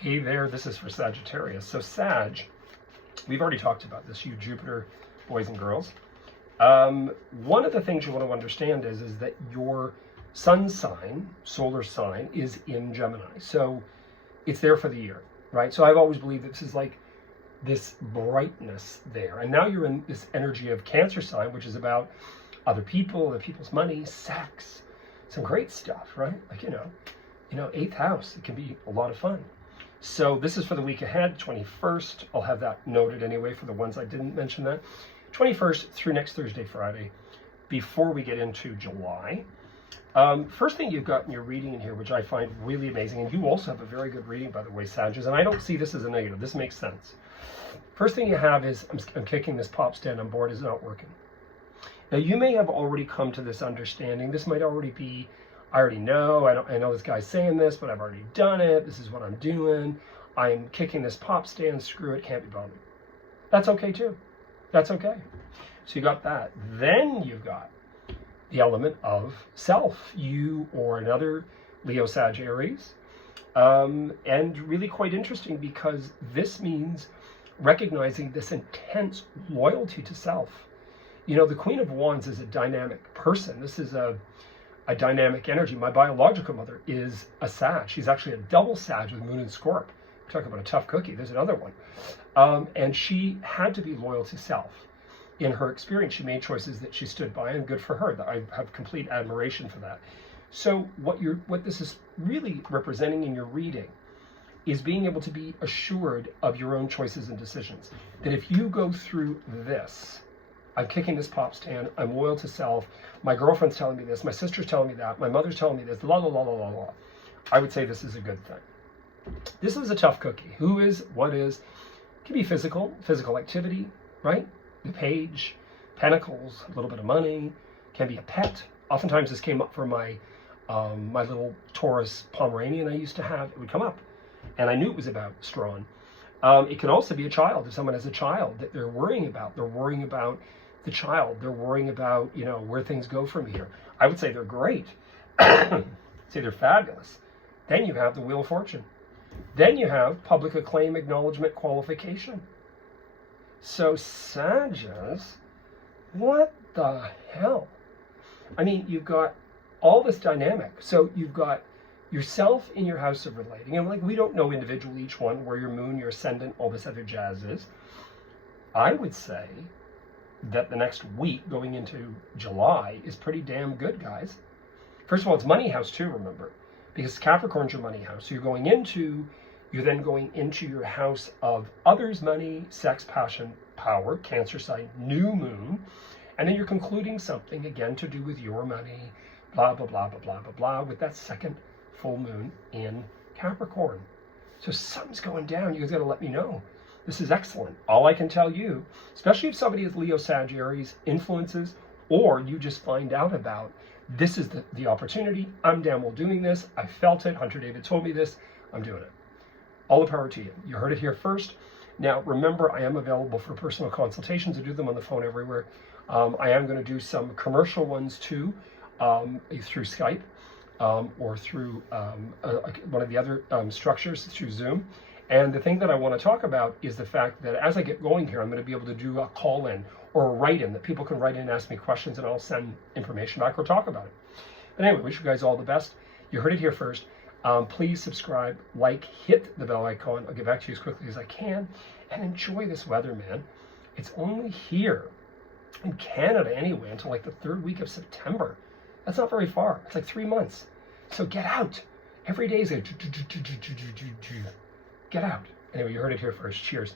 Hey there, this is for Sagittarius. So Sag, we've already talked about this, you Jupiter boys and girls. One of the things you want to understand is that your sun sign, solar sign, is in Gemini. So it's there for the year, right? So I've always believed that this is like this brightness there. And now you're in this energy of Cancer sign, which is about other people, other people's money, sex, some great stuff, right? Like, you know, eighth house, it can be a lot of fun. So this is for the week ahead, 21st. I'll have that noted anyway for the ones I didn't mention that. 21st through next Thursday, Friday, before we get into July. First thing you've got in your reading in here, which I find really amazing, and you also have a very good reading, by the way, Sagittarius, and I don't see this as a negative. This makes sense. First thing you have is, I'm kicking this pop stand on board, is not working. Now, you may have already come to this understanding. This might already be, I already know, I know this guy's saying this, but I've already done it. This is what I'm doing. I'm kicking this pop stand. Screw it. Can't be bothered. That's okay too. That's okay. So you got that. Then you've got the element of self. You or another Leo, Sag, Aries. And really quite interesting because this means recognizing this intense loyalty to self. You know, the Queen of Wands is a dynamic person. This is a dynamic energy. My biological mother is a Sag. She's actually a double Sag with Moon and Scorp. We're talking about a tough cookie. There's another one. And she had to be loyal to self. In her experience, she made choices that she stood by, and good for her. I have complete admiration for that. So what this is really representing in your reading is being able to be assured of your own choices and decisions. That if you go through this, I'm kicking this pop stand, I'm loyal to self, my girlfriend's telling me this, my sister's telling me that, my mother's telling me this, la la la la la la. I would say this is a good thing. This is a tough cookie. Who is, what is, it can be physical activity, right? The page, pentacles, a little bit of money, can be a pet. Oftentimes this came up for my little Taurus Pomeranian I used to have. It would come up, and I knew it was about Strawn. It can also be a child. If someone has a child that they're worrying about the child. They're worrying about, you know, where things go from here. I would say they're great. Say they're fabulous. Then you have the Wheel of Fortune. Then you have public acclaim, acknowledgement, qualification. So Sagittarius, what the hell? I mean, you've got all this dynamic. So you've got yourself in your house of relating. And like, we don't know individually each one, where your moon, your ascendant, all this other jazz is. I would say that the next week going into July is pretty damn good, guys. First of all, it's money house too, remember, because Capricorn's your money house. So you're then going into your house of others' money, sex, passion, power, Cancer sign, new moon, and then you're concluding something again to do with your money, blah, blah, blah, blah, blah, blah, blah, with that second full moon in Capricorn. So something's going down. You guys got to let me know. This is excellent. All I can tell you, especially if somebody is Leo, Sag, Aries influences, or you just find out about, this is the opportunity. I'm damn well doing this. I felt it. Hunter David told me this. I'm doing it. All the power to you. You heard it here first. Now, remember, I am available for personal consultations. I do them on the phone everywhere. I am going to do some commercial ones too, through Skype, or through one of the other structures, through Zoom. And the thing that I want to talk about is the fact that as I get going here, I'm going to be able to do a call-in or a write-in that people can write in and ask me questions, and I'll send information back or talk about it. But anyway, wish you guys all the best. You heard it here first. Please subscribe, like, hit the bell icon. I'll get back to you as quickly as I can. And enjoy this weather, man. It's only here in Canada anyway until like the third week of September. That's not very far. It's like 3 months. So get out. Every day is a get out. Anyway, you heard it here first. Cheers.